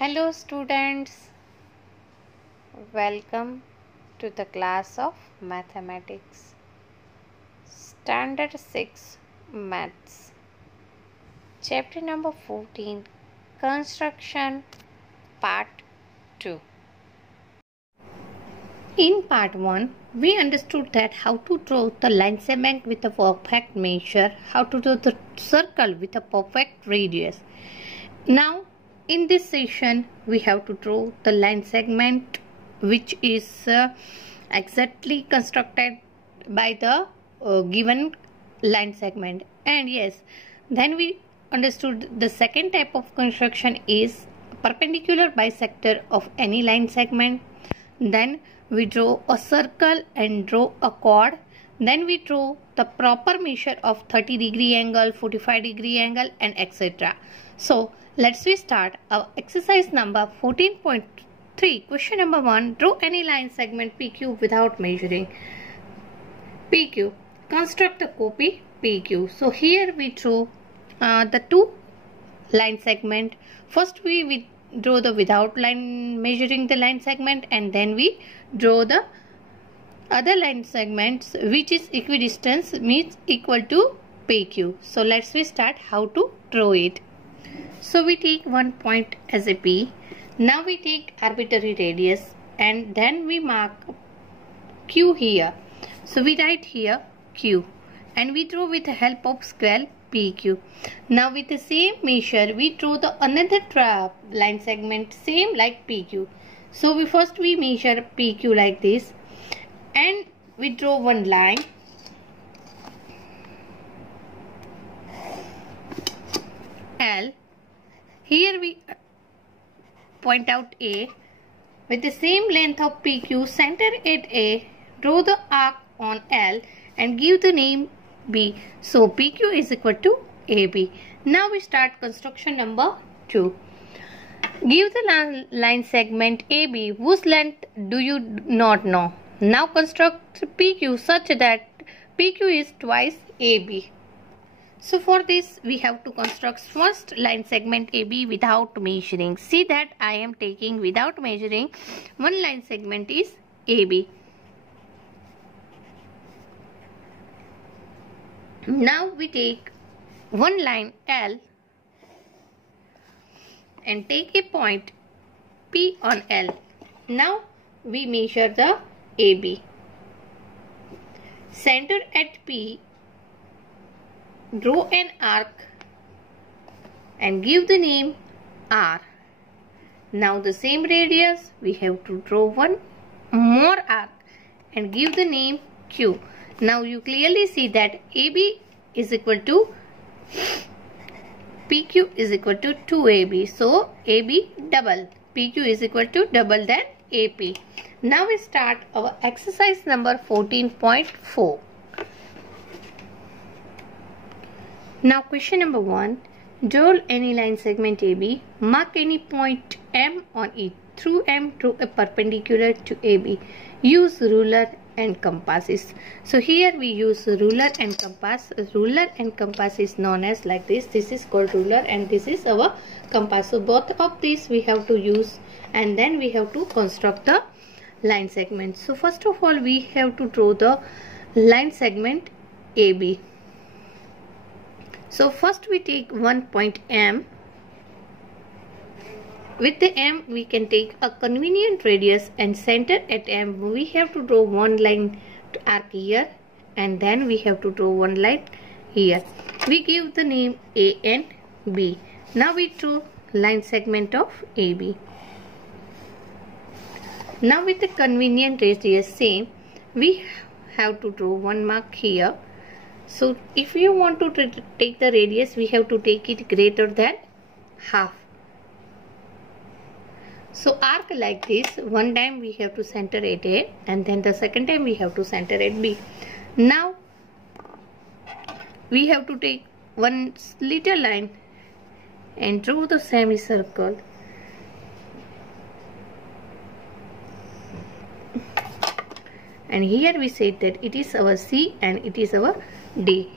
Hello students, welcome to the class of mathematics. Standard 6 Maths. Chapter number 14, Construction, Part 2. In Part 1, we understood that how to draw the line segment with a perfect measure, how to draw the circle with a perfect radius. Now, in this session, we have to draw the line segment which is exactly constructed by the given line segment. And yes, then we understood the second type of construction is perpendicular bisector of any line segment. Then we draw a circle and draw a chord. Then we draw the proper measure of 30-degree angle, 45-degree angle, and etc. So let's start our exercise number 14.3. Question number 1. Draw any line segment PQ without measuring. PQ. Construct a copy PQ. So here we draw the two line segment. First we draw the without line measuring the line segment, and then we draw the other line segments which is equidistance, means equal to PQ. So let's start how to draw it. So we take one point as a P. Now we take arbitrary radius and then we mark Q here. So we write here Q and we draw with the help of square PQ. Now with the same measure we draw the another line segment same like PQ. So we first measure PQ like this and we draw one line L. Here we point out A with the same length of PQ, center at A, draw the arc on L and give the name B. So PQ is equal to AB. Now we start construction number 2. Give the line segment AB whose length do you not know. Now construct PQ such that PQ is twice AB. So for this we have to construct first line segment AB without measuring. See that I am taking without measuring. One line segment is AB. Now we take one line L and take a point P on L. Now we measure the AB. Center at P. Draw an arc and give the name R. Now the same radius we have to draw one more arc and give the name Q. Now you clearly see that AB is equal to PQ is equal to 2AB. So AB double. PQ is equal to double than AP. Now we start our exercise number 14.4. Now question number 1. Draw any line segment AB. Mark any point M on it. Through M, draw a perpendicular to AB. Use ruler and compasses. So here we use ruler and compass. Ruler and compass is known as like this. This is called ruler and this is our compass. So both of these we have to use and then we have to construct the line segment. So first of all we have to draw the line segment AB. So first we take one point M. With the M we can take a convenient radius and center at M we have to draw one line arc here and then we have to draw one line here. We give the name A and B. Now we draw line segment of AB. Now with the convenient radius same we have to draw one mark here. So if you want to take the radius we have to take it greater than half. So arc like this, one time we have to center at A and then the second time we have to center at B. Now we have to take one little line and draw the semicircle. And here we said that it is our C and it is our D.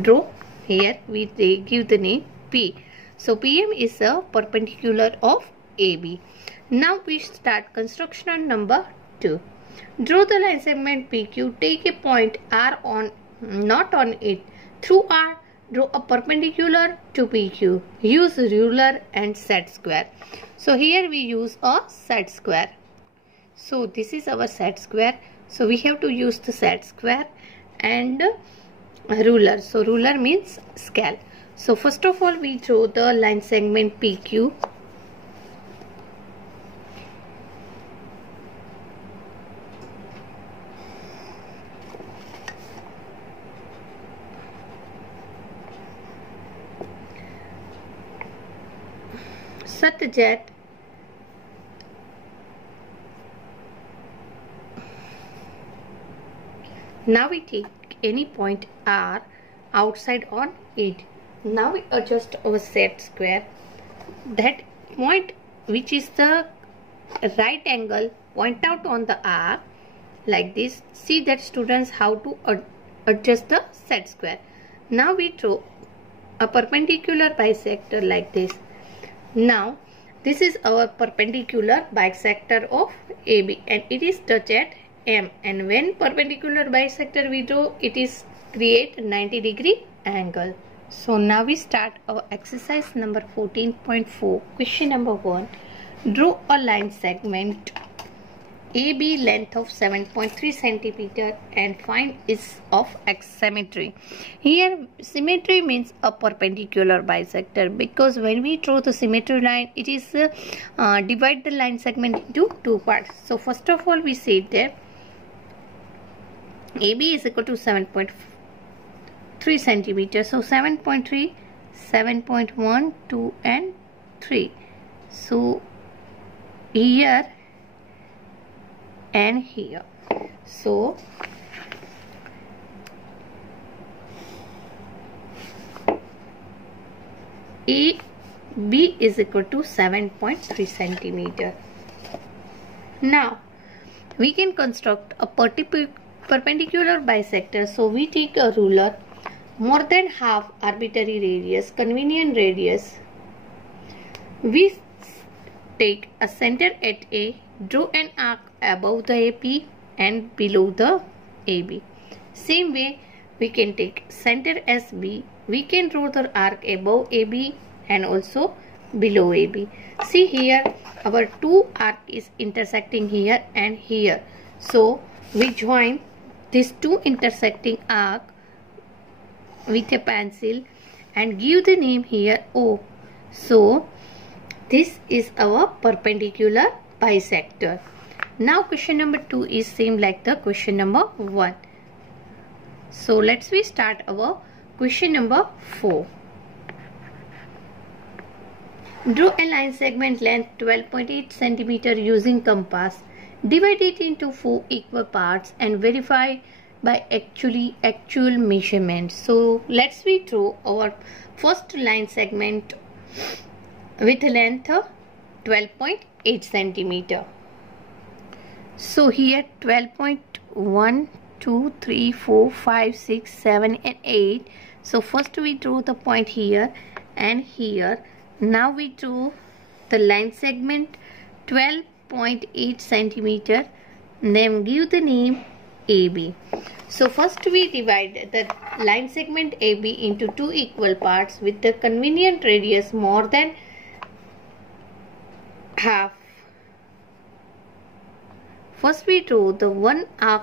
Draw here we give the name P. So PM is a perpendicular of AB. Now we start construction on number 2. Draw the line segment PQ. Take a point R on, not on it. Through R, draw a perpendicular to PQ. Use ruler and set square. So here we use a set square. So this is our set square. So we have to use the set square and ruler. So ruler means scale. So first of all we draw the line segment PQ. Such that now we take any point R outside on it. Now we adjust our set square. That point which is the right angle point out on the R like this. See that students how to adjust the set square. Now we draw a perpendicular bisector like this. Now this is our perpendicular bisector of AB and it is touched at M, and when perpendicular bisector we draw, it is create 90-degree angle. So now we start our exercise number 14.4. Question number 1. Draw a line segment AB length of 7.3 cm and find its of X symmetry. Here symmetry means a perpendicular bisector, because when we draw the symmetry line, it is divide the line segment into two parts. So first of all we say that AB is equal to 7.3 cm. So 7.3, 7.1, 2 and 3. So here and here. So AB is equal to 7.3 centimeter. Now we can construct a perpendicular bisector. So we take a ruler, more than half arbitrary radius, convenient radius. We take a center at A, draw an arc above the AP and below the AB. Same way we can take center as B. We can draw the arc above AB and also below AB. See here our two arc is intersecting here and here. So we join these two intersecting arc with a pencil and give the name here O. So this is our perpendicular bisector. Now question number 2 is same like the question number 1. So let's we start our question number 4. Draw a line segment length 12.8 cm using compass. Divide it into 4 equal parts and verify by actual measurements. So let's we draw our first line segment with length 12.8 centimeter. So here 12.1, 2, 3, 4, 5, 6, 7 and 8. So first we draw the point here and here. Now we draw the line segment 12.8 centimeter. Then give the name AB. So first we divide the line segment AB into 2 equal parts with the convenient radius more than half. First we draw the one arc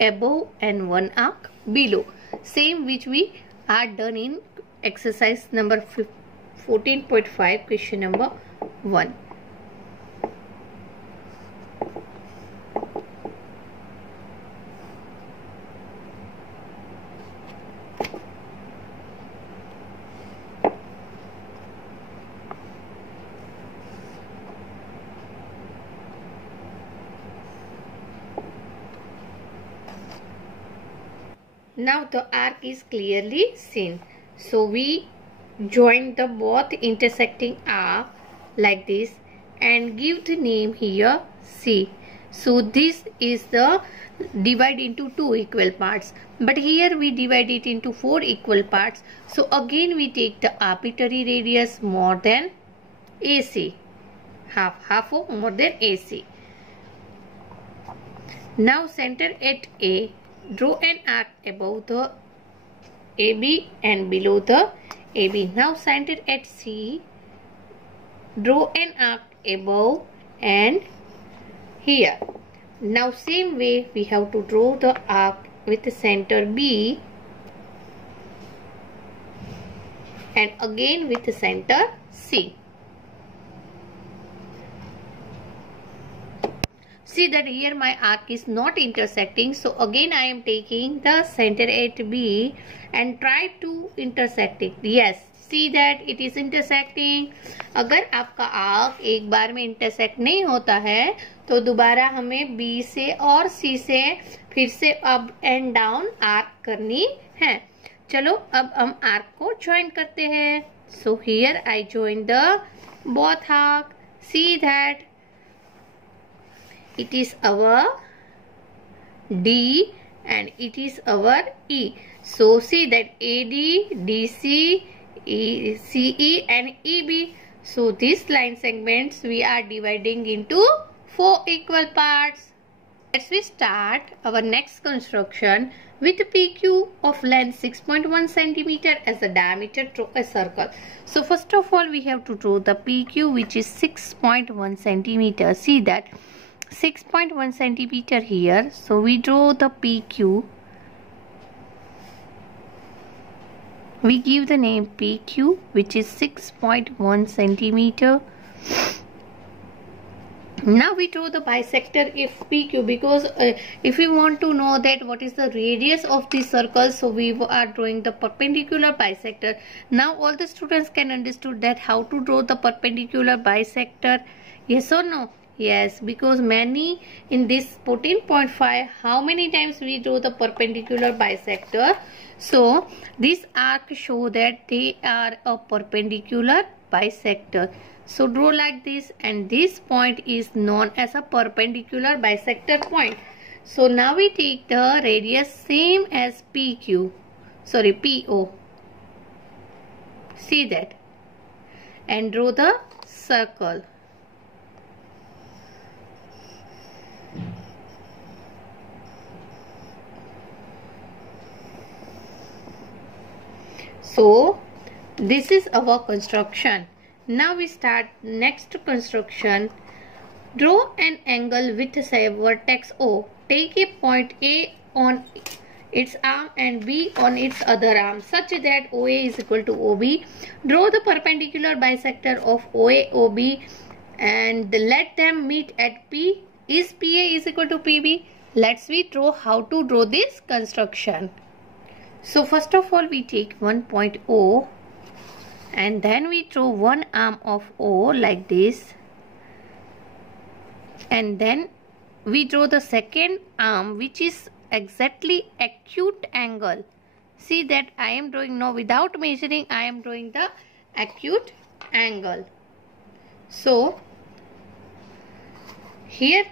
above and one arc below, same which we are done in exercise number 14.5, question number 1. Now the arc is clearly seen. So we join the both intersecting arc like this and give the name here C. So this is the divide into 2 equal parts, but here we divide it into 4 equal parts. So again we take the arbitrary radius more than AC, half or more than AC. Now center at A, draw an arc above the AB and below the AB. Now center at C, draw an arc above and here. Now same way we have to draw the arc with the center B and again with the center C. See that here my arc is not intersecting, so again I am taking the center at B and try to intersect it. Yes, see that it is intersecting. अगर आपका arc एक बार में intersect नहीं होता है तो दोबारा हमें B से और C से फिर से अप एंड डाउन आर्क करनी है. चलो अब हम आर्क को ज्वाइन करते हैं. So here I join the both arc. See that it is our D and it is our E. So see that AD, DC, CE and EB. So these line segments we are dividing into 4 equal parts. Let's we start our next construction with PQ of length 6.1 cm as the diameter through a circle. So first of all we have to draw the PQ which is 6.1 cm. See that 6.1 centimeter here. So we draw the PQ. We give the name PQ which is 6.1 centimeter. Now we draw the bisector if PQ, because if we want to know that what is the radius of the circle, so we are drawing the perpendicular bisector. Now all the students can understand that how to draw the perpendicular bisector. Yes or no? Yes, because many in this 14.5, how many times we draw the perpendicular bisector? So this arc show that they are a perpendicular bisector. So draw like this, and this point is known as a perpendicular bisector point. So now we take the radius same as PO. See that, and draw the circle. So this is our construction. Now we start next construction. Draw an angle with say vertex O. Take a point A on its arm and B on its other arm such that OA is equal to OB. Draw the perpendicular bisector of OA OB and let them meet at P. Is PA is equal to PB? Let's we draw how to draw this construction. So first of all we take one point O and then we draw one arm of O like this, and then we draw the second arm which is exactly acute angle. See that I am drawing now without measuring, I am drawing the acute angle. So here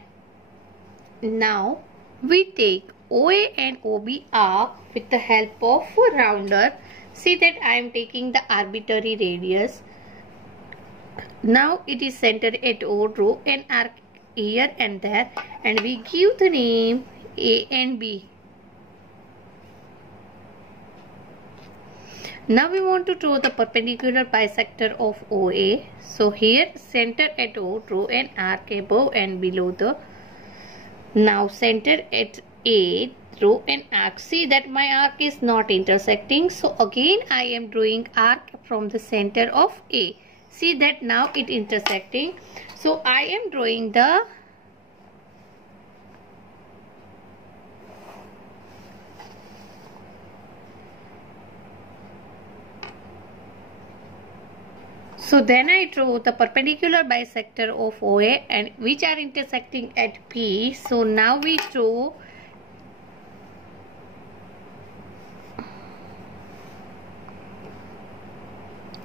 now we take OA and OB arc with the help of a rounder. See that I am taking the arbitrary radius. Now it is centered at O. Draw an arc here and there, and we give the name A and B. Now we want to draw the perpendicular bisector of OA. So here center at O, draw an arc above and below the. Now center at A, draw an arc. See that my arc is not intersecting, so again I am drawing arc from the center of A. See that now it intersecting, so I am drawing the then I draw the perpendicular bisector of OA and which are intersecting at P. So now we draw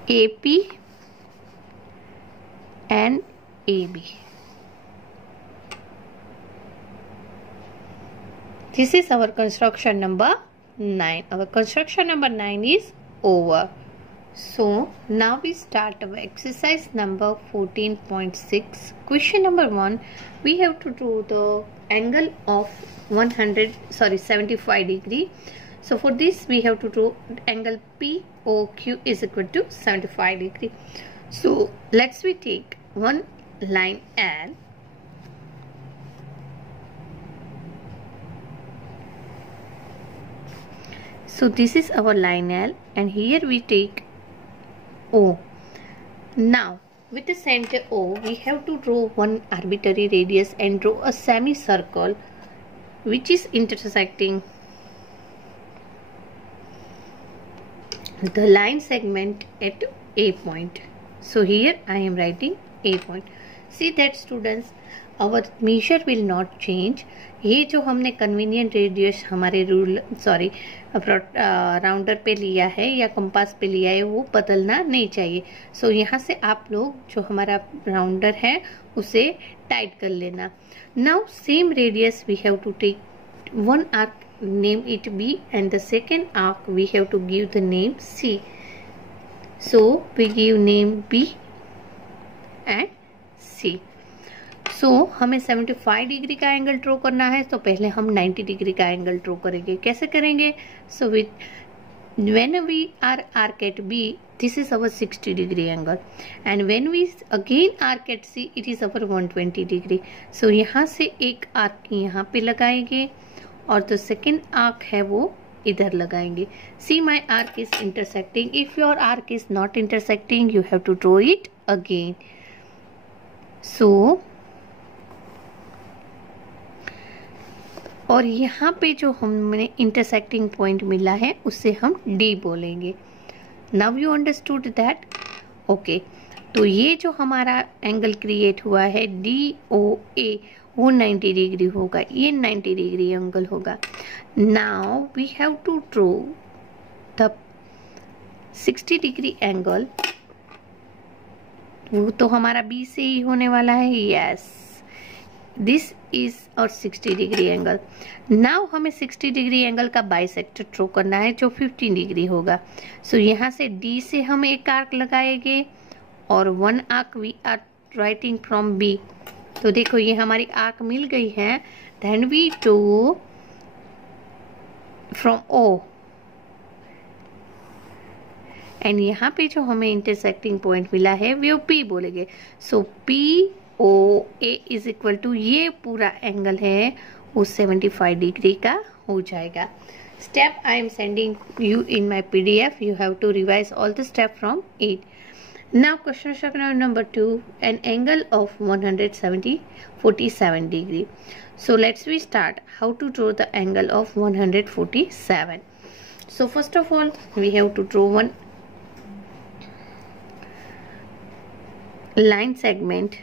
AP and AB. This is our construction number 9. Our construction number 9 is over. So now we start our exercise number 14.6. Question number 1. We have to do the angle of 75 degree. So for this we have to do angle POQ is equal to 75 degree. So let's we take one line L. So this is our line L, and here we take O. Now with the center O we have to draw one arbitrary radius and draw a semicircle which is intersecting the line segment at A point. So here I am writing A point. See that students, our measure will not change. ये जो हमने convenient radius हमारे rounder पे लिया है या compass पे लिया है वो बदलना नहीं चाहिए. सो यहाँ से आप लोग जो हमारा राउंडर है उसे टाइट कर लेना. Now same radius we have to take one arc, name it B, and the second arc we have to give the name C. So we give name B and C. So हमें 75 degree का angle draw करना है, तो पहले हम 90 degree का angle draw करेंगे. कैसे करेंगे? So when we are arc at B, this is our 60 degree angle, and when we again arc at C, it is our 120 degree. So यहाँ से एक आर्क यहाँ पे लगाएंगे और तो सेकेंड आर्क है वो इधर लगाएंगे. See my arc is intersecting. If your arc is not intersecting you have to draw it again. So और यहाँ पे जो हमने इंटरसेक्टिंग पॉइंट मिला है उसे हम डी बोलेंगे. Now you understood that? Okay. तो ये जो हमारा एंगल क्रिएट हुआ है DOA वो 90 डिग्री होगा, ये 90 डिग्री एंगल होगा. Now we have to draw the 60 degree angle. वो तो हमारा बी से ही होने वाला है. यस, दिस इज और 60 डिग्री एंगल. नाउ हमें 60 डिग्री एंगल का बाइसेक्टर ड्रॉ करना है जो 15 डिग्री होगा. सो यहाँ से डी से हम एक आर्क लगाएंगे और one arc we are writing from B. तो देखो ये हमारी आर्क मिल गई है. Then we do from O, and यहाँ पे जो हमें इंटरसेक्टिंग पॉइंट मिला है वो पी बोलेंगे. सो POA इज इक्वल टू ये पूरा एंगल है वो 75 डिग्री का हो जाएगा. Step I am sending you in my PDF. You have to revise all the step from 8. Now question number 2, an angle of 147 degree. So let's we start how to draw the angle of 147. So first of all we have to draw one line segment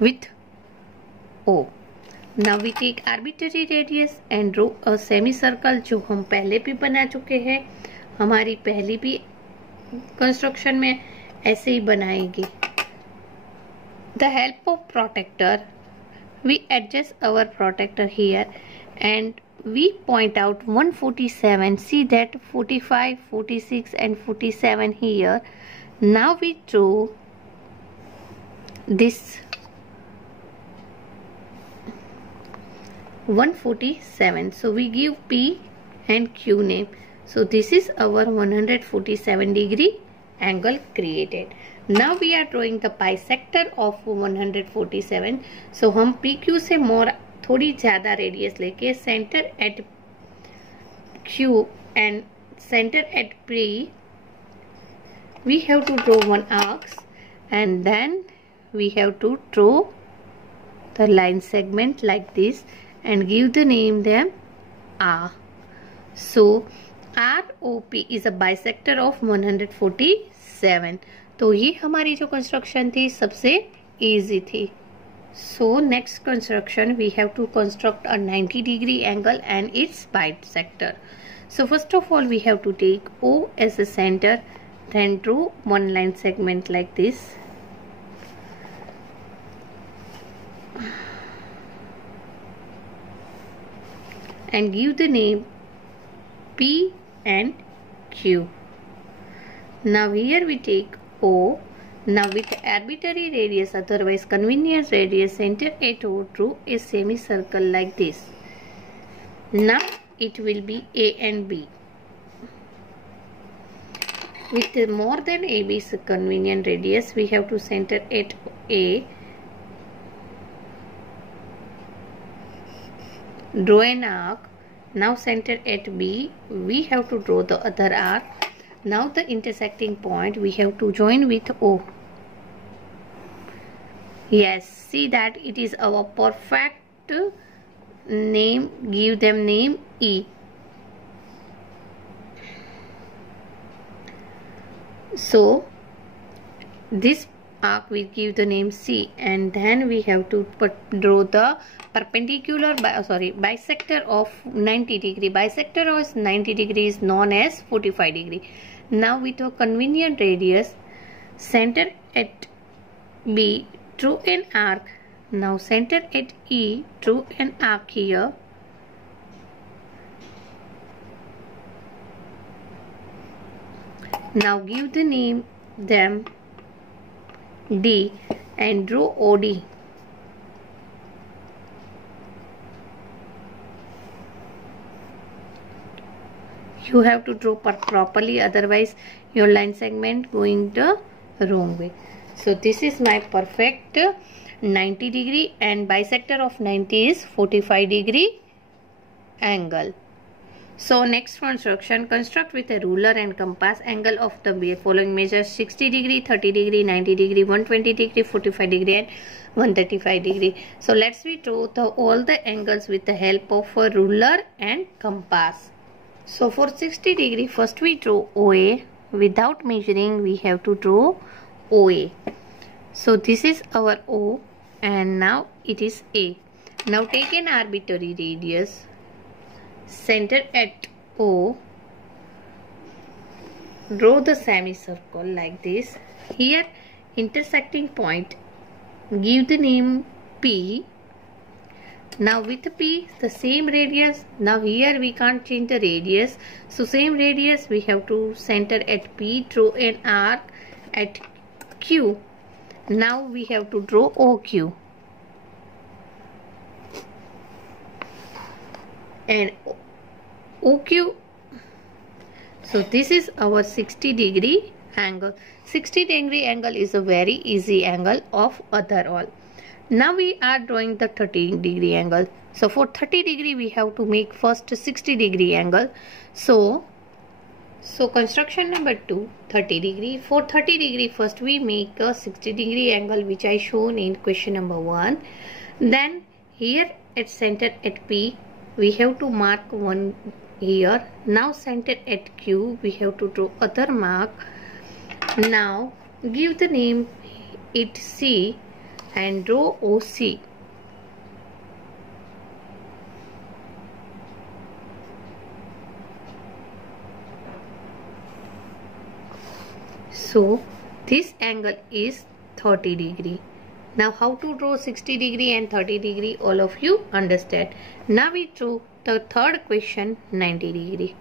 with O. Now we take arbitrary radius and draw a semicircle जो हम पहले भी बना चुके हैं. हमारी पहली भी कंस्ट्रक्शन में ऐसे ही बनाएंगे. The help of protractor we adjust our protractor here and we point out 147. See that 45, 46 and 47 here. Now we draw this 147. So we give P and Q name. So this is our 147 degree angle created. Now we are drawing the bisector of 147. So हम PQ से more थोड़ी ज़्यादा radius लेके center at Q and center at P we have to draw one arc, and then we have to draw the line segment like this and give the name them R. So ROP is a bisector of 147. तो ये हमारी जो construction थी सबसे easy थी. So next construction we have to construct a 90 degree angle and it's bisector. So first of all we have to take O as a center, then draw one line segment like this. and give the name P and Q. Now here we take O. Now with arbitrary radius, otherwise convenient radius, center at O, draw a semicircle like this. Now it will be A and B. With more than AB's convenient radius, we have to center at A, draw an arc. Now center at B, we have to draw the other arc. Now the intersecting point we have to join with O. Yes, see that it is our perfect name. Give them name E. So this arc will give the name C, and then we have to draw the perpendicular bisector of 90 degree. Bisector of 90 degree is known as 45 degree. Now with a convenient radius, center at B, draw an arc. Now center at E, draw an arc here. Now give the name them D and draw OD. You have to draw properly, otherwise your line segment going the wrong way. So this is my perfect 90 degree, and bisector of 90 is 45 degree angle. So next construction, construct with a ruler and compass angle of the following measures: 60 degree, 30 degree, 90 degree, 120 degree, 45 degree and 135 degree. So let's we draw all the angles with the help of a ruler and compass. So for 60 degree, first we draw OA. Without measuring, we have to draw OA. So this is our O, and now it is A. Now take an arbitrary radius, center at O, draw the semicircle like this. Here intersecting point, give the name P. Now with P, the same radius. Now here we can't change the radius, so same radius we have to center at P, draw an arc at Q. Now we have to draw OQ. And OQ. So this is our 60 degree angle. 60 degree angle is a very easy angle of other all. Now we are drawing the 30 degree angle. So for 30 degree we have to make first 60 degree angle. So construction number 2, 30 degree. For 30 degree, first we make a 60 degree angle, which I shown in question number 1. Then here at center at P, we have to mark one here. Now center at Q, we have to draw other mark. Now give the name it C and draw OC. So this angle is 30 degree. Now how to draw 60 degree and 30 degree, all of you understand. Now we draw the third question, 90 degree.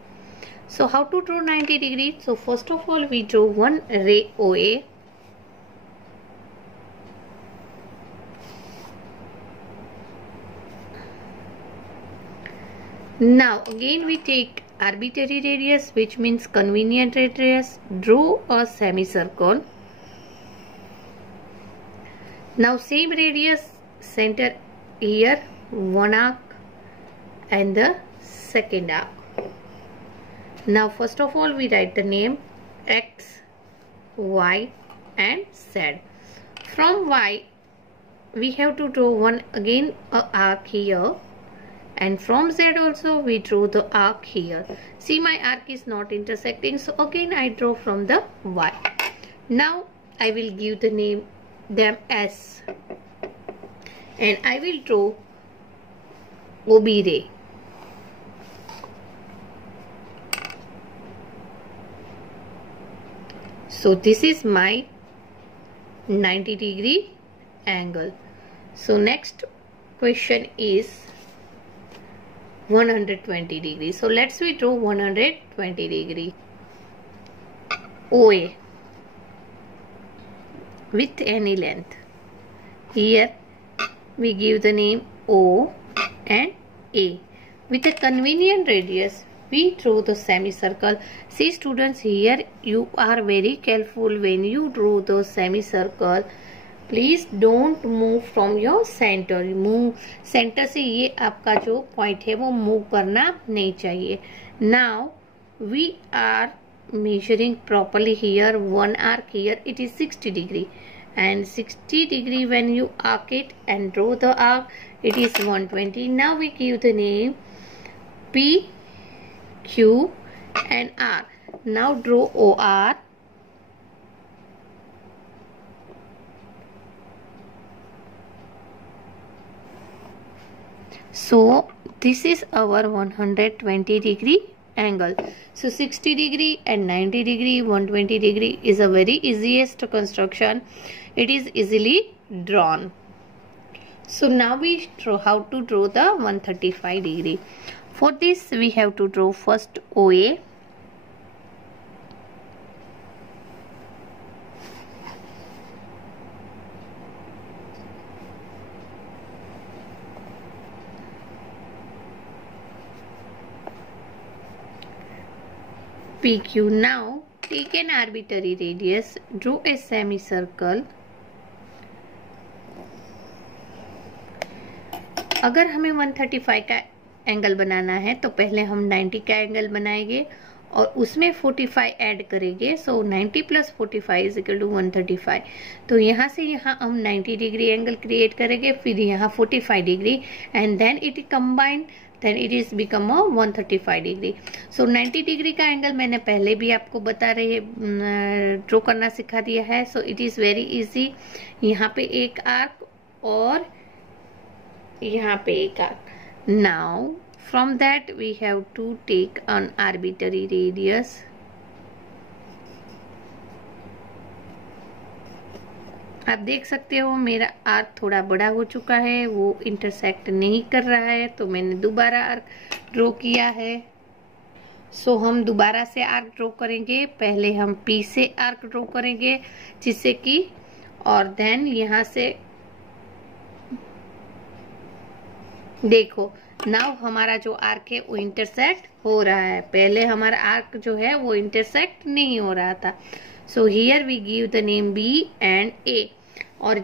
So how to draw 90 degree? So first of all we draw one ray OA. Now again we take arbitrary radius, which means convenient radius, draw a semicircle. Now same radius, center here, one arc and the second arc. Now first of all we write the name X, Y and Z. From Y we have to draw one again a arc here. And from Z also we draw the arc here. See, my arc is not intersecting, so again I draw from the Y. Now I will give the name them S, and I will draw OB ray. So this is my 90 degree angle. So next question is 120 degree. So let's we draw 120 degree OA with any length. Here we give the name O and A. With a convenient radius, we draw the semicircle. See students, here you are very careful when you draw the semicircle. Please don't move from your centre. Move centre से ये आपका जो point है वो move करना नहीं चाहिए. Now we are measuring properly here. One arc here, it is 60 degree, and 60 degree when you arc it and draw the arc, it is 120. Now we give the name P, Q and R. Now draw OR. So this is our 120 degree angle. So 60 degree and 90 degree, 120 degree is a very easiest construction. It is easily drawn. So now we draw how to draw the 135 degree. For this we have to draw first OA. PQ. Now take an arbitrary radius, draw a semicircle. अगर हमें 135 का angle बनाना है तो पहले हम 90 का angle बनाएंगे और उसमें 45 ऐड करेंगे. सो 90 प्लस 45 इज इक्वल टू 135. तो यहाँ से यहाँ हम 90 डिग्री एंगल क्रिएट करेंगे, फिर यहाँ 45 degree and then it combined, then it is become a 135 degree. So 90 degree का एंगल मैंने पहले भी आपको बता रहे ड्रॉ करना सिखा दिया है. So it is very easy. यहाँ पे एक आर्क और यहाँ पे एक arc. Now from that we have to take an arbitrary radius. आप देख सकते हो मेरा आर्क थोड़ा बड़ा हो चुका है, वो इंटरसेक्ट नहीं कर रहा है, तो मैंने दोबारा आर्क ड्रॉ किया है. सो हम दोबारा से आर्क ड्रॉ करेंगे. पहले हम P से आर्क ड्रॉ करेंगे जिससे कि, और देन यहाँ से देखो नाउ हमारा जो आर्क है वो इंटरसेक्ट हो रहा है. पहले हमारा आर्क जो है वो इंटरसेक्ट नहीं हो रहा था. So here we give the name B and A, और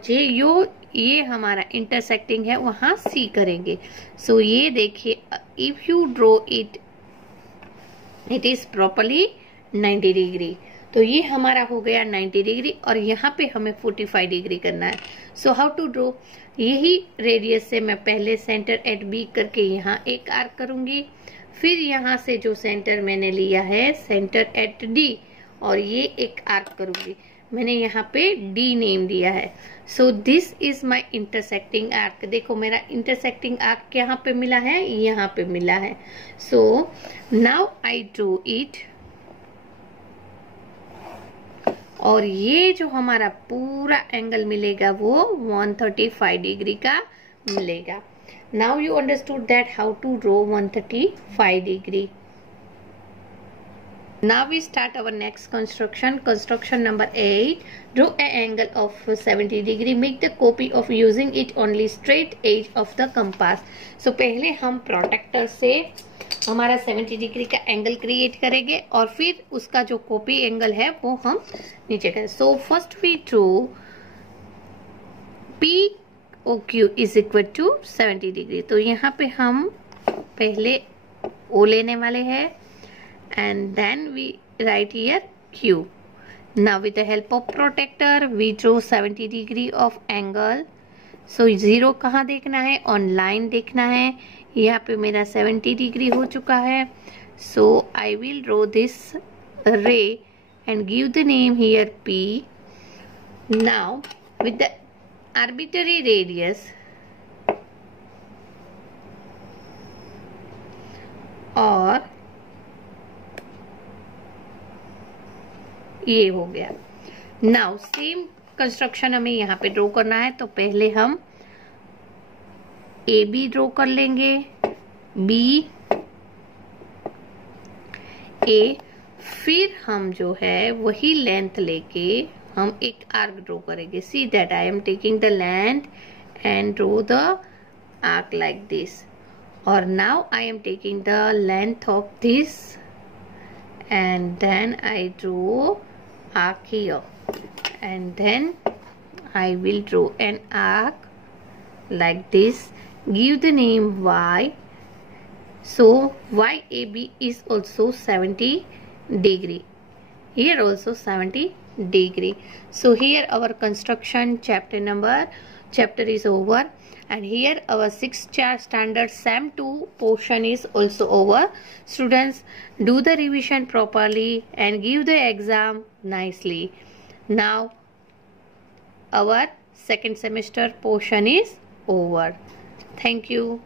ये हमारा इंटरसेक्टिंग है वहां C करेंगे. सो ये देखिए, if you draw it is properly 90 degree. तो ये हमारा हो गया 90 डिग्री और यहाँ पे हमें 45 डिग्री करना है. सो हाउ टू ड्रॉ, यही रेडियस से मैं पहले सेंटर एट B करके यहाँ एक आर्क करूंगी, फिर यहाँ से जो सेंटर मैंने लिया है सेंटर एट D और ये एक आर्क करूंगी. मैंने यहाँ पे D नेम दिया है. So this is my intersecting arc. देखो मेरा इंटरसेक्टिंग आर्क यहाँ पे मिला है, यहाँ पे मिला है. So now I draw it, और ये जो हमारा पूरा एंगल मिलेगा वो 135 डिग्री का मिलेगा. Now you understood that how to draw 135 degree. Now we start our next construction. Construction number 8. Draw an angle of 70 degree. Make the copy of using it only straight edge of the compass. So पहले हम protector से हमारा 70 degree का angle create करेंगे और फिर उसका जो कॉपी एंगल है वो हम नीचे करें. So first we draw POQ is equal to 70 degree. तो यहाँ पे हम पहले O लेने वाले हैं and then we write here Q. Now with the help of protractor we draw 70 degree of angle. So 0 कहाँ देखना है, on line देखना है. यहाँ पे मेरा 70 डिग्री हो चुका है. So I will draw this ray and give the name here P. Now with the arbitrary radius और ये हो गया. नाउ सेम कंस्ट्रक्शन हमें यहाँ पे ड्रॉ करना है. तो पहले हम AB ड्रॉ कर लेंगे बी ए। फिर हम जो है वही लेंथ लेके हम एक आर्क ड्रॉ करेंगे। See that I am taking the length and draw the arc like this, or now I am taking the length of this and then I draw arc here, and then I will draw an arc like this, give the name Y. So YAB is also 70 degree, here also 70 degree. So here our construction chapter is over, and here our 6th standard SEM 2 portion is also over. Students, do the revision properly and give the exam nicely. Now our second semester portion is over. Thank you.